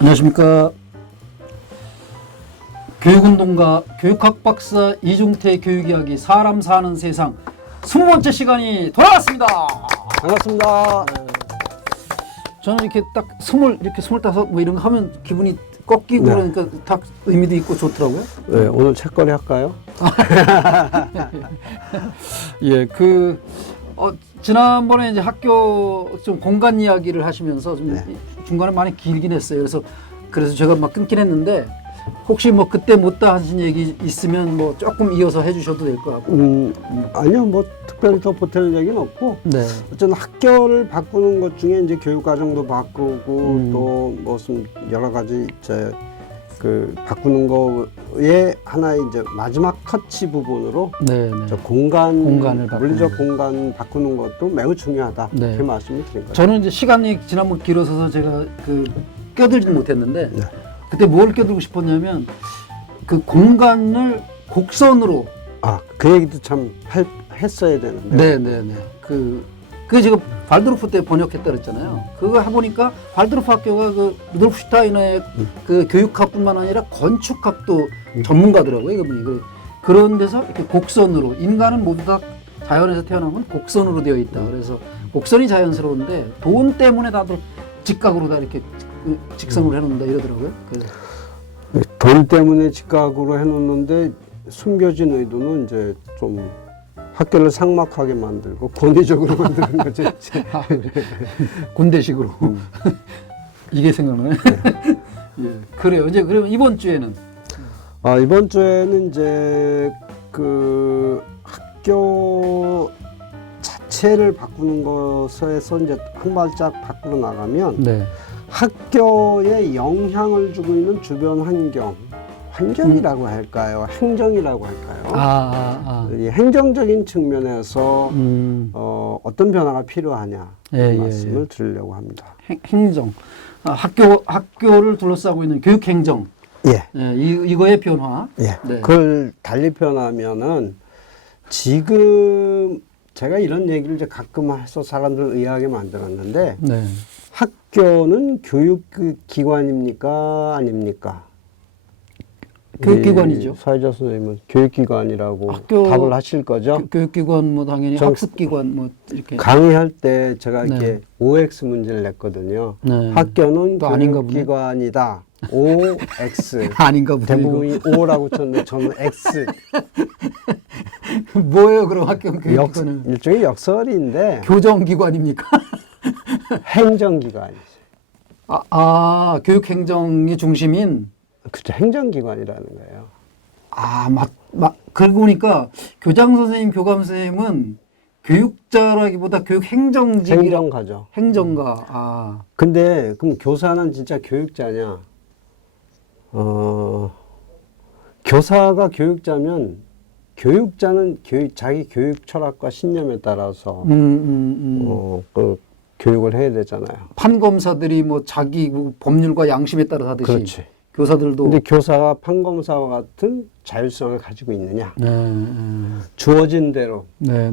안녕하십니까. 교육운동가 교육학 박사 이종태 교육이야기 사람 사는 세상 20번째 시간이 돌아왔습니다. 반갑습니다. 저는 이렇게 딱 이렇게 25 뭐 이런 거 하면 기분이 꺾이고 네. 그러니까 딱 의미도 있고 좋더라고요. 네, 오늘 책거리 할까요? 예, 지난번에 이제 학교 좀 공간 이야기를 하시면서 좀 네. 중간에 많이 길긴 했어요. 그래서 제가 막 끊긴 했는데 혹시 뭐 그때 못다 하신 얘기 있으면 뭐 조금 이어서 해주셔도 될 것 같고. 아니요, 뭐 특별히 더 보태는 얘기는 없고, 네. 어쨌든 학교를 바꾸는 것 중에 이제 교육 과정도 바꾸고 또 무슨 여러 가지 이제 그 바꾸는 거에 하나의 이제 마지막 터치 부분으로 네, 네. 저 공간을 바꾸는 물리적 공간 바꾸는 것도 매우 중요하다. 네. 이렇게 말씀을 드린 거예요. 저는 이제 시간이 지난번 길어서 제가 껴들지는 못했는데 네. 그때 뭘 껴들고 싶었냐면 그 공간을 곡선으로. 그 얘기도 참 했어야 되는데. 네. 그 제가 발드로프 때 번역했다 그랬잖아요. 그거 해보니까 발드로프 학교가 그 루돌프 슈타이너의 그 교육학뿐만 아니라 건축학도 전문가더라고요. 이분이. 그런 데서 이렇게 곡선으로 인간은 모두 다 자연에서 태어나면 곡선으로 되어 있다. 그래서 곡선이 자연스러운데 돈 때문에 다들 직각으로 다 이렇게 직선으로 해놓는다 이러더라고요. 그래서 돈 때문에 직각으로 해놓는데 숨겨진 의도는 이제 좀 학교를 삭막하게 만들고 권위적으로 만드는 거죠. 군대식으로 이게 생각나네. 예, 그래요. 이제 그러면 이번 주에는 이번 주에는 이제 그 학교 자체를 바꾸는 것에서 이제 한 발짝 밖으로 나가면 네. 학교에 영향을 주고 있는 주변 환경이라고 할까요? 행정이라고 할까요? 이 행정적인 측면에서 어떤 변화가 필요하냐 말씀을 드리려고 합니다. 행정, 학교를 둘러싸고 있는 교육 행정. 예. 예, 이거의 변화. 예. 네. 그걸 달리 표현하면은 지금 제가 이런 얘기를 이제 가끔 해서 사람들을 의아하게 만들었는데 네. 학교는 교육기관입니까? 아닙니까? 교육기관이죠. 사회자 선생님은 교육기관이라고 학교, 답을 하실 거죠? 교육기관 뭐 당연히 학습기관 뭐 이렇게. 강의할 때 제가 네. 이렇게 OX 문제를 냈거든요. 네. 학교는 또 아닌가 보네. 교육기관이다. OX. 아닌가 보네. 대부분이 O라고 쳤는데 저는 X. 뭐예요 그럼 학교는 교육기관은? 일종의 역설인데 교정기관입니까? 행정기관이죠. 교육 행정이 중심인. 그렇죠. 행정기관이라는 거예요. 그러고 보니까 교장 선생님, 교감 선생님은 교육자라기보다 교육 행정가죠. 행정가. 근데 그럼 교사는 진짜 교육자냐? 교사가 교육자면 교육자는 자기 교육 철학과 신념에 따라서 그 교육을 해야 되잖아요. 판검사들이 뭐 자기 법률과 양심에 따라 하듯이. 그렇지. 교사들도. 근데 교사가 판검사와 같은 자율성을 가지고 있느냐? 네. 주어진 대로, 네.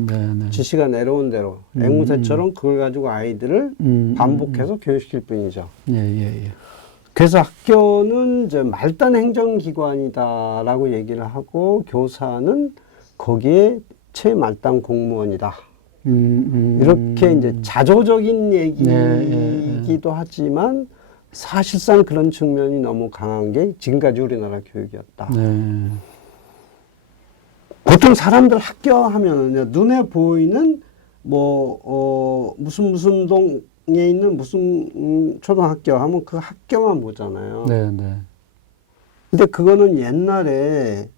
지시가 내려온 대로, 앵무새처럼 그걸 가지고 아이들을 반복해서 교육시킬 뿐이죠. 예. 그래서 학교는 이제 말단 행정기관이다라고 얘기를 하고 교사는 거기에 최말단 공무원이다. 이렇게 이제 자조적인 얘기이기도 하지만 사실상 그런 측면이 너무 강한 게 지금까지 우리나라 교육이었다. 네. 보통 사람들 학교 하면은 눈에 보이는 무슨 동에 있는 무슨 초등학교 하면 그 학교만 보잖아요. 네. 근데 그거는 옛날에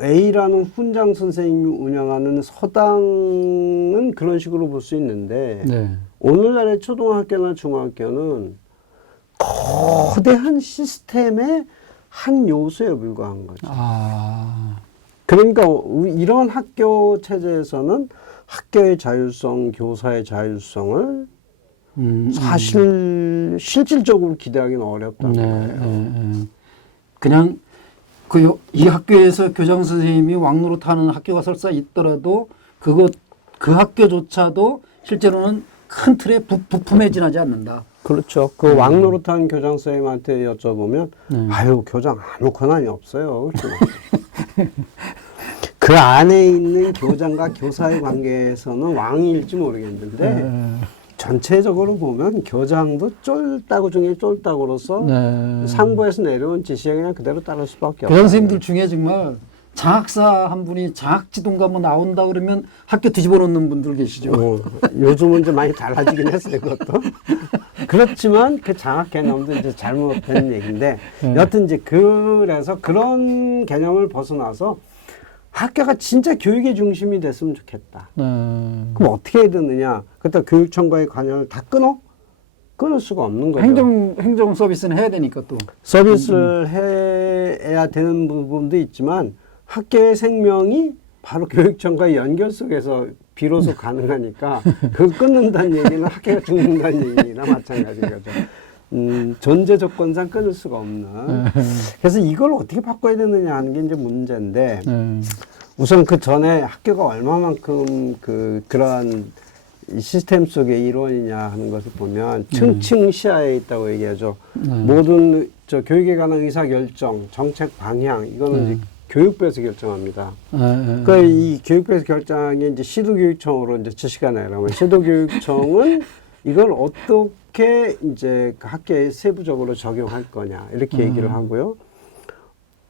A라는 훈장 선생님이 운영하는 서당은 그런 식으로 볼 수 있는데 네. 오늘날의 초등학교나 중학교는 거대한 시스템의 한 요소에 불과한 거죠. 그러니까 이런 학교 체제에서는 학교의 자율성, 교사의 자율성을 사실 실질적으로 기대하기는 어렵다는 거예요. 그냥 이 학교에서 교장 선생님이 왕노릇하는 학교가 설사 있더라도 그 학교조차도 실제로는 큰 틀에 부품에 지나지 않는다. 그렇죠. 그 왕노릇한 교장 선생님한테 여쭤보면 네. 아유 교장 아무 권한이 없어요. 그 안에 있는 교장과 교사의 관계에서는 왕일지 모르겠는데 전체적으로 보면 교장도 쫄따구 중에 쫄따구로서 네. 상부에서 내려온 지시에 그냥 그대로 따를 수밖에 교장 없어요. 선생님들 중에 정말 장학사 한 분이 장학지도인가 뭐 나온다 그러면 학교 뒤집어 놓는 분들 계시죠. 요즘은 좀 많이 달라지긴 했어요, 그것도. 그렇지만 그 장학 개념도 이제 잘못된 얘기인데, 여튼 이제 그래서 그런 개념을 벗어나서 학교가 진짜 교육의 중심이 됐으면 좋겠다. 그럼 어떻게 해야 되느냐? 그때 교육청과의 관여를 다 끊어? 끊을 수가 없는 거죠. 행정 서비스는 해야 되니까 또. 서비스를 해야 되는 부분도 있지만 학교의 생명이 바로 교육청과의 연결 속에서 비로소 가능하니까 그걸 끊는다는 얘기는 학교가 죽는다는 얘기나 마찬가지인 거죠. 존재 조건상 끊을 수가 없는. 그래서 이걸 어떻게 바꿔야 되느냐 하는 게 이제 문제인데 우선 그 전에 학교가 얼마만큼 그러한 이 시스템 속의 일원이냐 하는 것을 보면 층층 시야에 있다고 얘기하죠. 모든 교육에 관한 의사 결정, 정책 방향 이거는 이제 교육부에서 결정합니다. 그러니까 이 교육부에서 결정한 게 이제 시도교육청으로 이제 지시가 내려면 시도교육청은 이걸 어떻게 이제 그 학교에 세부적으로 적용할 거냐 이렇게 얘기를 하고요.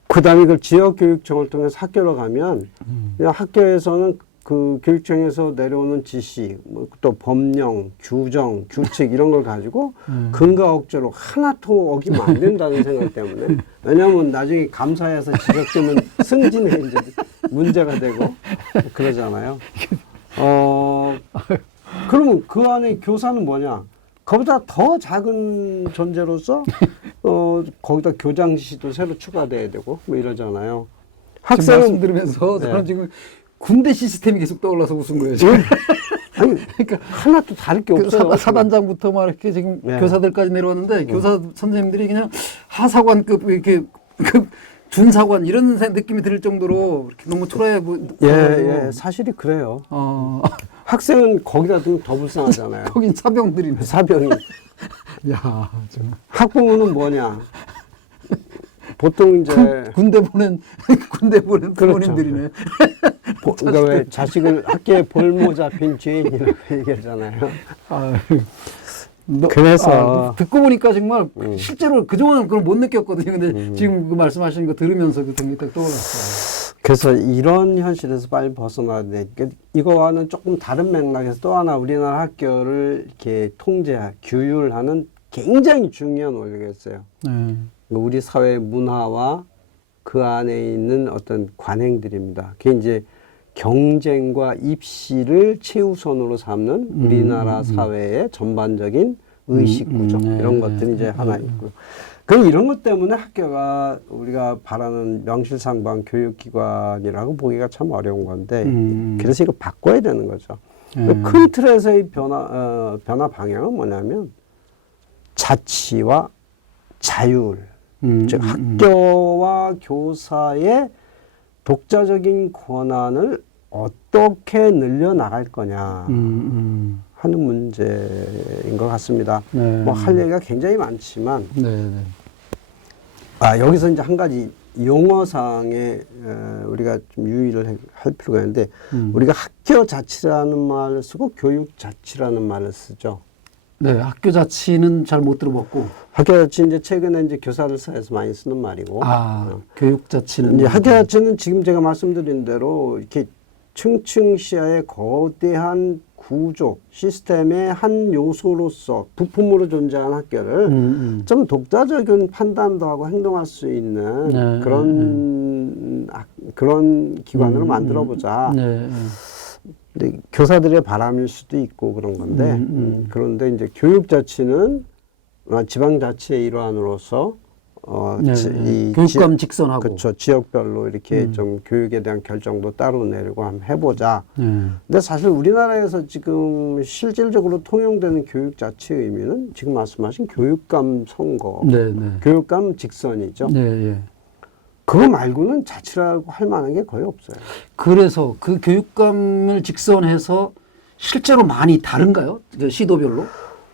그다음에 이걸 지역교육청을 통해서 학교로 가면 그냥 학교에서는 그 교육청에서 내려오는 지시, 또 법령, 규정, 규칙 이런 걸 가지고 근거 억제로 하나도 어기면 안 된다는 생각 때문에 왜냐하면 나중에 감사해서 지적되면 승진에 이제 문제가 되고 그러잖아요. 그러면 그 안에 교사는 뭐냐? 그보다 더 작은 존재로서 거기다 교장실도 새로 추가돼야 되고 뭐 이러잖아요. 학생 말씀 들으면서 저는 지금 군대 시스템이 계속 떠올라서 웃은 거예요. 아니, 그러니까 하나도 다를 게 없어요. 사단장부터 막 이렇게 지금 교사들까지 내려왔는데 교사 선생님들이 그냥 하사관급 이렇게 준사관 이런 느낌이 들 정도로 이렇게 너무 초라해 예, 사실이 그래요. 학생은 거기다 두면 더 불쌍하잖아요. 거긴 사병들이네. 사병이. 야, 좀. 학부모는 뭐냐? 보통 이제 군대 보낸 부모님들이네. 그러니까 왜 자식을 학교에 볼모 잡힌 죄인이라고 얘기하잖아요. 그래서 듣고 보니까 정말 실제로 그동안 그걸 못 느꼈거든요. 근데 지금 그 말씀하시는 거 들으면서 그 생각이 딱 떠올랐어요. 그래서 이런 현실에서 빨리 벗어나야 돼. 이거와는 조금 다른 맥락에서 또 하나 우리나라 학교를 이렇게 규율하는 굉장히 중요한 원리가 있어요. 우리 사회의 문화와 그 안에 있는 어떤 관행들입니다. 그게 이제 경쟁과 입시를 최우선으로 삼는 우리나라 사회의 전반적인 의식 구조 이런 것들이 이제 하나 있고요. 그럼 이런 것 때문에 학교가 우리가 바라는 명실상부한 교육기관이라고 보기가 참 어려운 건데 그래서 이걸 바꿔야 되는 거죠. 큰 틀에서의 변화 방향은 뭐냐면 자치와 자율, 즉 학교와 교사의 독자적인 권한을 어떻게 늘려나갈 거냐 하는 문제인 것 같습니다. 뭐 할 얘기가 굉장히 많지만 여기서 이제 한 가지 용어상에 우리가 좀 유의를 할 필요가 있는데 우리가 학교 자치라는 말을 쓰고 교육 자치라는 말을 쓰죠. 네, 학교 자치는 잘 못 들어봤고. 학교 자치 이제 최근에 이제 교사들 사이에서 많이 쓰는 말이고. 교육 자치는. 이제 학교 자치는 지금 제가 말씀드린 대로 이렇게 층층 시야의 거대한 구조, 시스템의 한 요소로서 부품으로 존재하는 학교를 좀 독자적인 판단도 하고 행동할 수 있는 그런 기관으로 만들어보자. 근데 교사들의 바람일 수도 있고 그런 건데 그런데 이제 교육자치는 지방자치의 일환으로서 교육감 직선하고 그렇죠. 지역별로 이렇게 좀 교육에 대한 결정도 따로 내리고 한번 해보자. 근데 사실 우리나라에서 지금 실질적으로 통용되는 교육자치의 의미는 지금 말씀하신 교육감 선거, 교육감 직선이죠. 그거 말고는 자치라고 할 만한 게 거의 없어요. 그래서 그 교육감을 직선해서 실제로 많이 다른가요? 시도별로?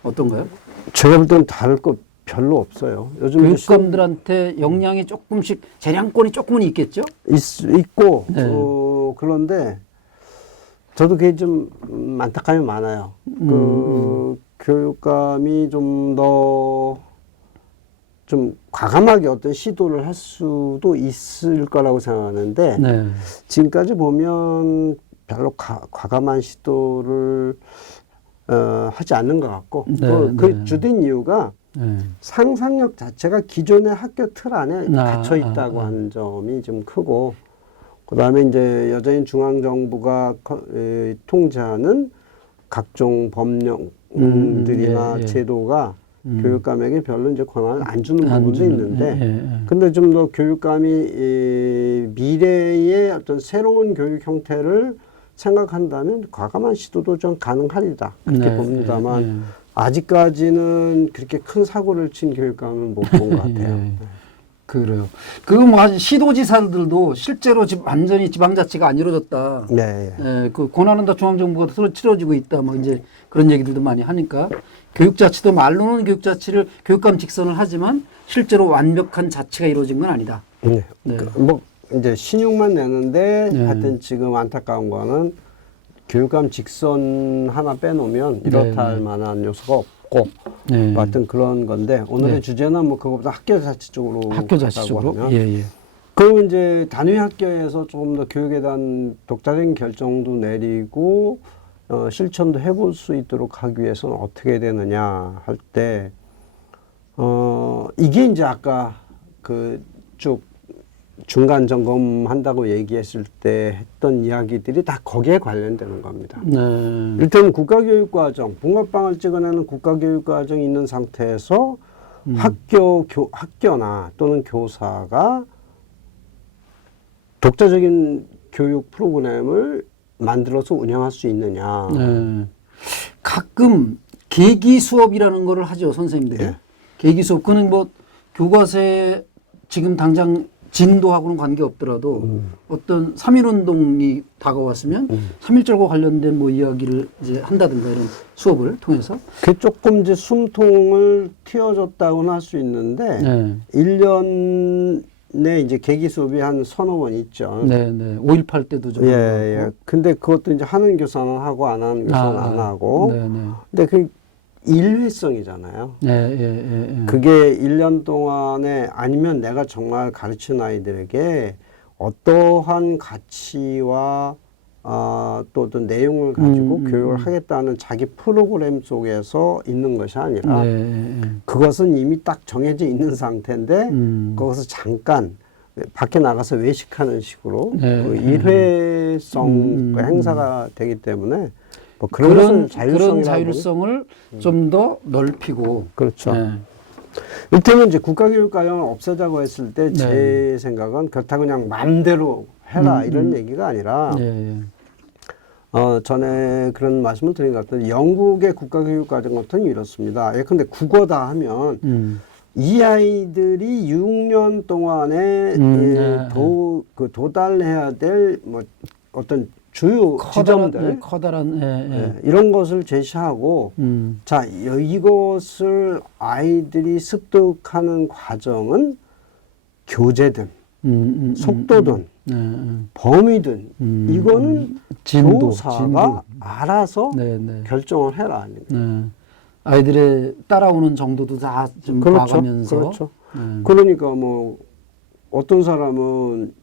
어떤가요? 제가 볼 때는 다를 것 별로 없어요. 요즘 이제 교육감들한테 역량이 조금씩 재량권이 조금은 있겠죠? 있고 네. 그런데 저도 그게 좀 안타까움이 많아요. 그 교육감이 좀 더 좀 과감하게 어떤 시도를 할 수도 있을 거라고 생각하는데 네. 지금까지 보면 별로 과감한 시도를 하지 않는 것 같고 네, 그 네. 주된 이유가 네. 상상력 자체가 기존의 학교 틀 안에 아, 갇혀 있다고 하는 점이 좀 크고 그다음에 이제 여전히 중앙정부가 통제하는 각종 법령들이나 예, 예. 제도가 교육감에게 별로 이제 권한을 안 주는 안 부분도 주는, 있는데 예, 예. 근데 좀 더 교육감이 미래의 어떤 새로운 교육 형태를 생각한다면 과감한 시도도 좀 가능하리다 그렇게 네, 봅니다만 예, 예. 아직까지는 그렇게 큰 사고를 친 교육감은 못 본 것 같아요. 예. 그래요. 그거 뭐 시도지사들도 실제로 완전히 지방자치가 안 이루어졌다. 네. 예, 그 권한은 다 중앙정부가 서로 치러지고 있다. 뭐 이제 그런 얘기들도 많이 하니까 교육자치도 말로는 교육자치를 교육감 직선을 하지만 실제로 완벽한 자치가 이루어진 건 아니다. 네. 네. 뭐 이제 신용만 내는데 네. 하여튼 지금 안타까운 거는 교육감 직선 하나 빼놓으면 이렇다 할 만한 요소가 없고 네. 뭐 하여튼 그런 건데 오늘의 네. 주제는 뭐 그거보다 학교 자치 쪽으로 학교 자치 갔다고 쪽으로. 하면 예, 예. 그럼 이제 단위 학교에서 조금 더 교육에 대한 독자적인 결정도 내리고 실천도 해볼 수 있도록 하기 위해서는 어떻게 해야 되느냐 할 때 이게 이제 아까 그 쭉 중간 점검한다고 얘기했을 때 했던 이야기들이 다 거기에 관련되는 겁니다. 네. 일단 국가교육과정, 붕어빵을 찍어내는 국가교육과정이 있는 상태에서 학교나 또는 교사가 독자적인 교육 프로그램을 만들어서 운영할 수 있느냐. 네. 가끔 계기 수업이라는 거를 하죠, 선생님들이. 예. 계기 수업. 그는 뭐 교과서에 지금 당장 진도하고는 관계없더라도 어떤 3.1운동이 다가왔으면 3.1절과 관련된 뭐 이야기를 이제 한다든가 이런 수업을 통해서. 그게 조금 이제 숨통을 틔워줬다고는 할 수 있는데, 네. 1년에 이제 계기 수업이 한 서너 번 있죠. 네, 네. 5.18 때도 좀. 예, 예. 근데 그것도 이제 하는 교사는 하고 안 하는 교사는 안 하고. 네, 네. 근데 그 일회성이잖아요. 예, 예, 예, 예. 그게 1년 동안에 아니면 내가 정말 가르치는 아이들에게 어떠한 가치와 또 어떤 내용을 가지고 교육을 하겠다는 자기 프로그램 속에서 있는 것이 아니라 네, 예, 예. 그것은 이미 딱 정해져 있는 상태인데 거기서 잠깐 밖에 나가서 외식하는 식으로 네, 그 일회성 그 행사가 되기 때문에 뭐 그런 그런 자율성이라고 자율성을 좀 더 넓히고. 그렇죠. 네. 이때는 이제 국가교육과정을 없애자고 했을 때 제 네. 생각은 그렇다고 그냥 마음대로 해라 이런 얘기가 아니라 예, 예. 전에 그런 말씀을 드린 것 같은데 영국의 국가교육과정 같은 게 이렇습니다. 예컨대 국어다 하면 이 아이들이 6년 동안에 도달해야 될 뭐 어떤 주요 지점들 커다란 이런 것을 제시하고 자 이것을 아이들이 습득하는 과정은 교재든 속도든 범위든 이거는 교사가 알아서 결정을 해라. 아이들의 따라오는 정도도 다 좀 봐가면서. 그렇죠. 그러니까 뭐 어떤 사람은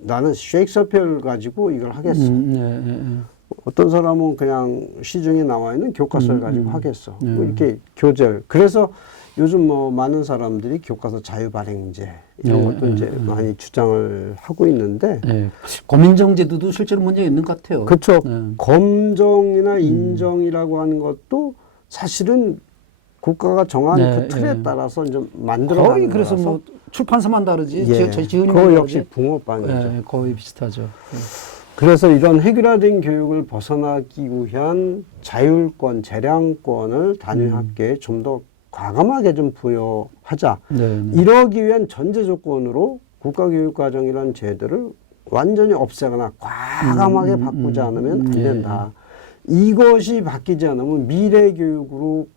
나는 셰익스피어를 가지고 이걸 하겠어. 어떤 사람은 그냥 시중에 나와 있는 교과서를 가지고 하겠어. 뭐 이렇게 교재를. 그래서 요즘 뭐 많은 사람들이 교과서 자유발행제 이런 것도 이제 많이 주장을 하고 있는데. 검인정 제도도 실제로 문제가 있는 것 같아요. 그렇죠. 검정이나 인정이라고 하는 것도 사실은 국가가 정한 그 틀에 따라서 이제 만들어가는 거의 그래서 뭐 출판사만 다르지. 그거 역시 붕어빵이죠. 거의 비슷하죠. 그래서 이런 획일화된 교육을 벗어나기 위한 자율권, 재량권을 단위 학교에 좀 더 과감하게 좀 부여하자. 이러기 위한 전제 조건으로 국가교육과정이라는 제도를 완전히 없애거나 과감하게 바꾸지 않으면 안 된다. 이것이 바뀌지 않으면 미래 교육으로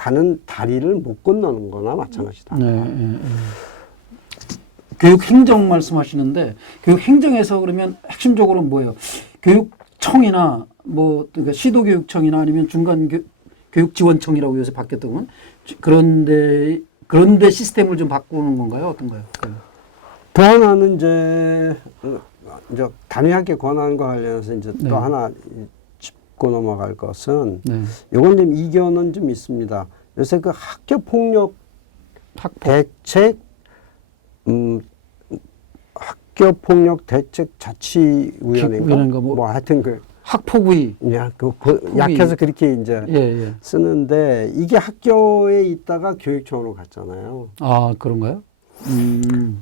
가는 다리를 못 건너는 거나 마찬가지다. 교육 행정 말씀하시는데 교육 행정에서 그러면 핵심적으로 뭐예요? 교육청이나 뭐 그러니까 시도교육청이나 아니면 교육지원청이라고 요새 바뀌었던 그런데 시스템을 좀 바꾸는 건가요? 어떤가요? 또 하나는 이제 단위학교 권한과 관련해서 이제 네. 또 하나 짚고 넘어갈 것은 네. 이건 좀 이견은 좀 있습니다. 요새 그 학교 폭력 대책 학교 폭력 대책 자치위원회인가 뭐 하여튼 그 학폭위 약해서 그렇게 이제 예. 쓰는데 이게 학교에 있다가 교육청으로 갔잖아요. 아 그런가요?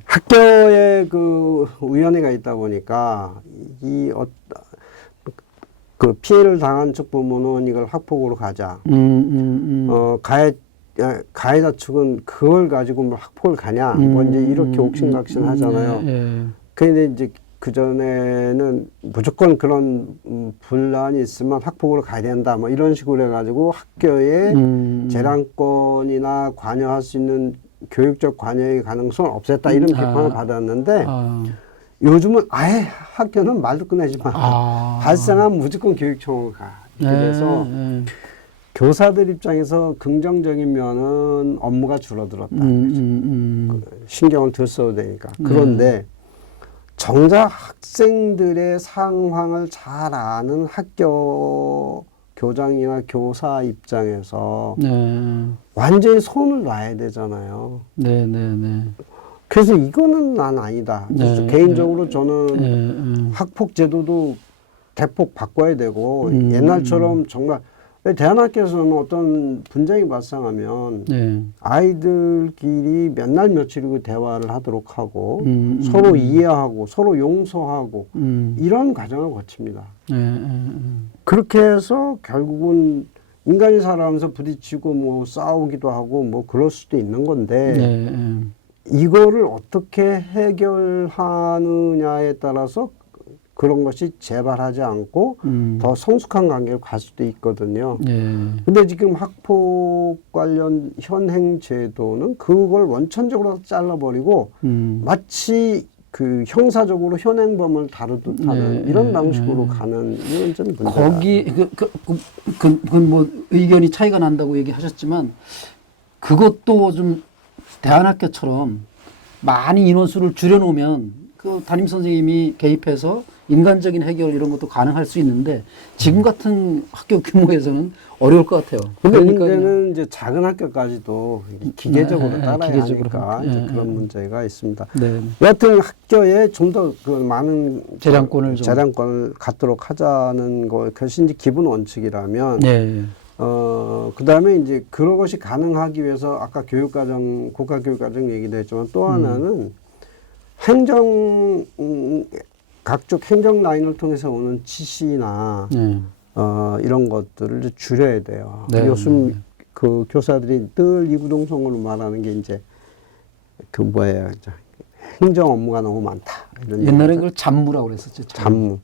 학교에 그 위원회가 있다 보니까 그 피해를 당한 쪽 부모는 이걸 학폭으로 가자. 가해자 측은 그걸 가지고 뭐 학폭을 가냐. 뭐 이제 이렇게 옥신각신 하잖아요. 그런데 이제 그 전에는 무조건 그런 분란이 있으면 학폭으로 가야 된다. 뭐 이런 식으로 해가지고 학교에 재량권이나 관여할 수 있는 교육적 관여의 가능성을 없앴다 이런 비판을 받았는데 요즘은 아예 학교는 말도 꺼내지 마. 발생하면 무조건 교육청으로 가. 그래서 교사들 입장에서 긍정적인 면은 업무가 줄어들었다. 신경을 덜 써도 되니까. 그런데 정작 학생들의 상황을 잘 아는 학교 교장이나 교사 입장에서 완전히 손을 놔야 되잖아요. 그래서 이거는 난 아니다. 그래서 개인적으로 저는 학폭 제도도 대폭 바꿔야 되고 옛날처럼 정말 대안학교에서는 어떤 분쟁이 발생하면 아이들끼리 몇 날 며칠이고 대화를 하도록 하고 서로 이해하고 서로 용서하고 이런 과정을 거칩니다. 그렇게 해서 결국은 인간이 살아가면서 부딪히고 뭐 싸우기도 하고 뭐 그럴 수도 있는 건데 이거를 어떻게 해결하느냐에 따라서 그런 것이 재발하지 않고 더 성숙한 관계로 갈 수도 있거든요. 근데 지금 학폭 관련 현행 제도는 그걸 원천적으로 잘라버리고 마치 그 형사적으로 현행범을 다루듯 하는 이런 방식으로 가는 이런 좀 문제다. 거기 그건 뭐 의견이 차이가 난다고 얘기하셨지만 그것도 좀 대안학교처럼 많이 인원수를 줄여놓으면 그 담임 선생님이 개입해서 인간적인 해결 이런 것도 가능할 수 있는데 지금 같은 학교 규모에서는 어려울 것 같아요. 근데 문제는 이제 작은 학교까지도 기계적으로 따라야 기계적으로 하니까 이제 그런 문제가 있습니다. 여하튼 학교에 좀 더 그 많은 재량권을 갖도록 하자는 거 그것이 이제 기본 원칙이라면 그 다음에 이제 그런 것이 가능하기 위해서 아까 교육과정 국가교육과정 얘기도 했지만 또 하나는 각종 행정 라인을 통해서 오는 지시나 이런 것들을 좀 줄여야 돼요. 요즘 그 교사들이 늘 이구동성으로 말하는 게 이제 그 뭐예요, 행정 업무가 너무 많다. 옛날에 그걸 잡무라고 그랬었죠. 잡무.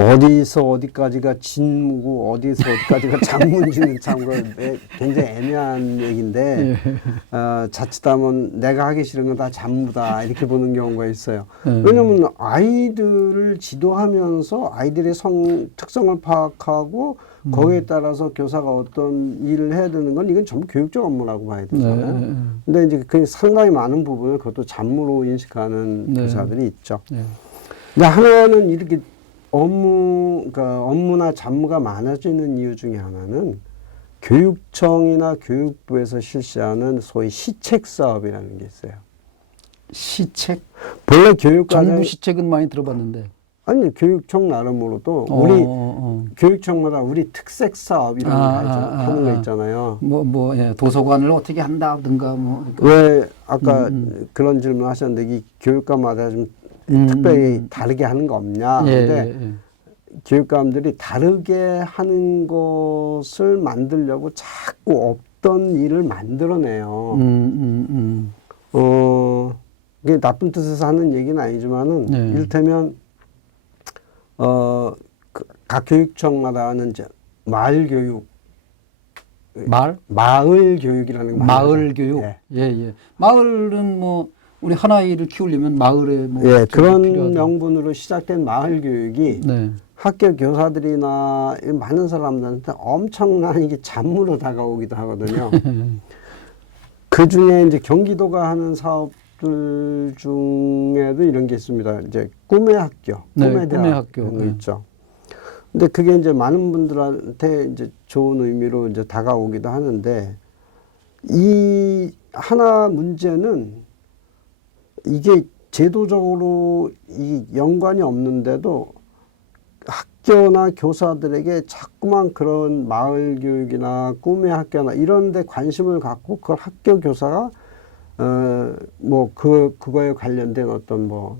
어디서 어디까지가 진무고 어디서 어디까지가 잡무인지는 참 굉장히 애매한 얘기인데 자칫하면 내가 하기 싫은 건 다 잡무다 이렇게 보는 경우가 있어요. 왜냐하면 아이들을 지도하면서 아이들의 특성을 파악하고 거기에 따라서 교사가 어떤 일을 해야 되는 건 이건 전부 교육적 업무라고 봐야 되잖아요. 근데 이제 그 상당히 많은 부분을 그것도 잡무로 인식하는 교사들이 있죠. 근데 하나는 이렇게 그러니까 업무나 잡무가 많아지는 이유 중에 하나는 교육청이나 교육부에서 실시하는 소위 시책 사업이라는 게 있어요. 시책? 본래 교육과정 정부 시책은 많이 들어봤는데. 아니 교육청 나름으로도 우리 교육청마다 우리 특색 사업 이런 거 하는 거 있잖아요. 도서관을 어떻게 한다든가 뭐. 왜 아까 그런 질문 하셨는데 이 교육과마다 좀 특별히 다르게 하는 거 없냐. 근데 교육감들이 다르게 하는 것을 만들려고 자꾸 없던 일을 만들어내요. 이게 나쁜 뜻에서 하는 얘기는 아니지만은 이를테면 각 교육청마다 하는 이제 마을 교육 마을 교육이라는 거 마을 교육. 예. 예, 예. 마을은 뭐 우리 한 아이를 키우려면 마을에 뭐 예, 그런 필요하다. 명분으로 시작된 마을 교육이 네. 학교 교사들이나 이 많은 사람들한테 엄청난 이게 잔무로 다가오기도 하거든요. 그 중에 이제 경기도가 하는 사업들 중에도 이런 게 있습니다. 이제 꿈의 학교, 네, 꿈의 대학 꿈의 학교. 이런 거 네. 있죠. 근데 그게 이제 많은 분들한테 이제 좋은 의미로 이제 다가오기도 하는데 이 하나 문제는 이게 제도적으로 이 연관이 없는데도 학교나 교사들에게 자꾸만 그런 마을 교육이나 꿈의 학교나 이런 데 관심을 갖고 그걸 학교 교사가 뭐 그거에 관련된 어떤 뭐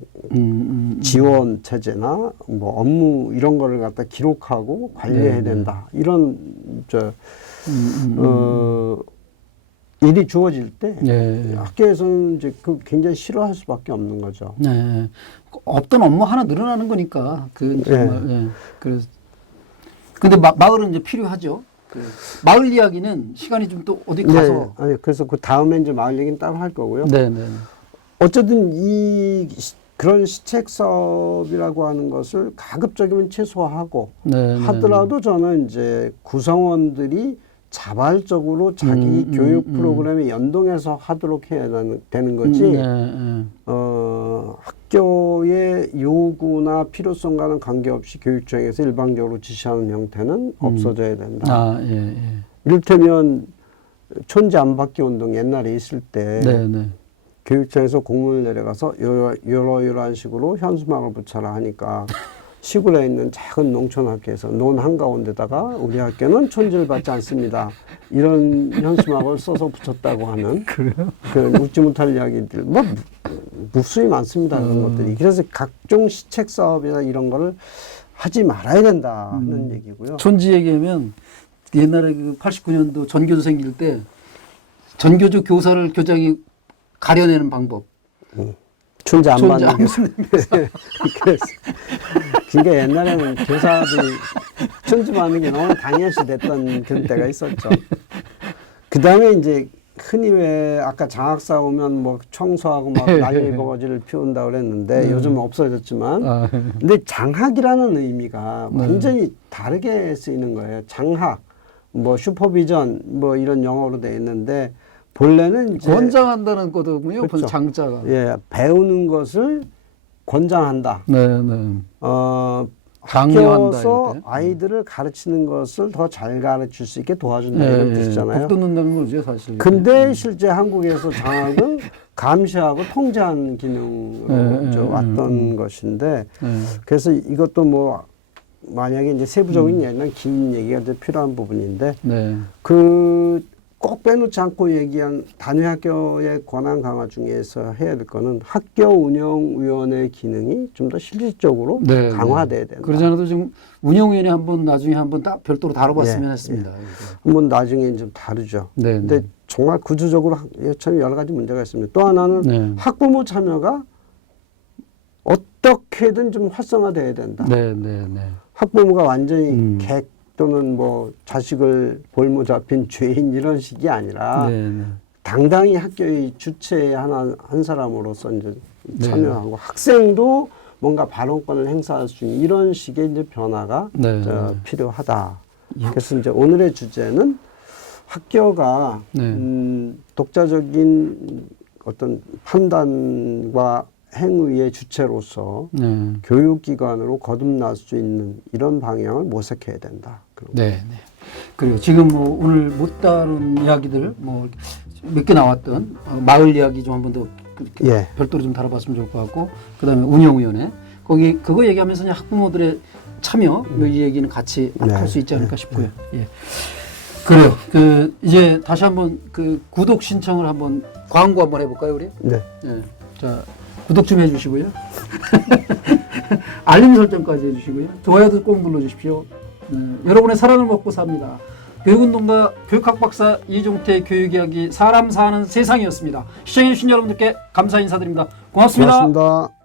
지원 체제나 뭐 업무 이런 거를 갖다 기록하고 관리해야 된다. 이런 일이 주어질 때 예. 학교에서는 이제 그 굉장히 싫어할 수밖에 없는 거죠. 네. 없던 업무 하나 늘어나는 거니까 그 정말 예. 그래서 근데 마을은 이제 필요하죠. 그 마을 이야기는 시간이 좀 또 어디 가서 네, 아니 그래서 그 다음에 이제 마을 얘기는 따로 할 거고요. 네, 네. 어쨌든 그런 시책 사업이라고 하는 것을 가급적이면 최소화하고 네, 하더라도 저는 이제 구성원들이 자발적으로 자기 교육 프로그램에 연동해서 하도록 해야 되는 거지. 학교의 요구나 필요성과는 관계없이 교육청에서 일방적으로 지시하는 형태는 없어져야 된다. 아, 예, 예. 이를테면 촌지 안바퀴 운동 옛날에 있을 때 네, 네. 교육청에서 공문을 내려가서 이러이러한 식으로 현수막을 붙여라 하니까 시골에 있는 작은 농촌 학교에서 논 한가운데다가 우리 학교는 촌지를 받지 않습니다. 이런 현수막을 써서 붙였다고 하는 그 웃지 못할 이야기들 뭐 무수히 많습니다. 그런 것들이. 그래서 각종 시책 사업이나 이런 거를 하지 말아야 된다는 얘기고요. 촌지 얘기하면 옛날에 그 89년도 전교조 생길 때 전교조 교사를 교장이 가려내는 방법. 촌지 안 촌지 받는 안 게. 그래서 그러니까 옛날에는 교사들이 촌지 받는 게 너무 당연시 됐던 그런 때가 있었죠. 그 다음에 이제 흔히 왜 아까 장학사 오면 뭐 청소하고 막 난리 버거지를 피운다 그랬는데 요즘은 없어졌지만 근데 장학이라는 의미가 완전히 다르게 쓰이는 거예요. 장학, 뭐 슈퍼비전 뭐 이런 영어로 돼 있는데 본래는 이제 권장한다는 거더군요. 그렇죠. 장자가. 예, 배우는 것을 권장한다. 네, 네. 학교에서 이럴 때. 아이들을 가르치는 것을 더 잘 가르칠 수 있게 도와준다 네, 이런 뜻이잖아요. 복 돋는다는 거죠, 사실. 근데 실제 한국에서 장학은 감시하고 통제하는 기능으로 왔던 것인데 그래서 이것도 뭐 만약에 이제 세부적인 얘기는 긴 얘기가 더 필요한 부분인데 그 꼭 빼놓지 않고 얘기한 단위학교의 권한 강화 중에서 해야 될 거는 학교 운영위원회 기능이 좀 더 실질적으로 강화돼야 된다. 그러지 않아도 지금 운영위원회 한번 나중에 한번 별도로 다뤄봤으면 했습니다. 한번 나중에 좀 다르죠. 네, 근데 정말 구조적으로 참 여러 가지 문제가 있습니다. 또 하나는 학부모 참여가 어떻게든 좀 활성화돼야 된다. 학부모가 완전히 객 또는 뭐 자식을 볼모 잡힌 죄인 이런 식이 아니라 당당히 학교의 주체의 한 사람으로서 이제 참여하고 학생도 뭔가 발언권을 행사할 수 있는 이런 식의 이제 변화가 필요하다. 그래서 이제 오늘의 주제는 학교가 독자적인 어떤 판단과 행위의 주체로서 교육기관으로 거듭날 수 있는 이런 방향을 모색해야 된다. 그리고 지금 뭐 오늘 못 다룬 이야기들 뭐 몇 개 나왔던 마을 이야기 좀 한 번 더 별도로 좀 다뤄봤으면 좋을 것 같고 그다음에 운영위원회 그거 얘기하면서 그냥 학부모들의 참여 이 얘기는 같이 할 수 있지 않을까 싶고요. 그래요. 그 이제 다시 한번 그 구독 신청을 한번 광고 한번 해볼까요, 우리? 자. 구독 좀 해주시고요. 알림 설정까지 해주시고요. 좋아요도 꼭 눌러주십시오. 여러분의 사랑을 먹고 삽니다. 교육운동가 교육학 박사 이종태 교육이야기 사람 사는 세상이었습니다. 시청해주신 여러분들께 감사 인사드립니다. 고맙습니다. 고맙습니다.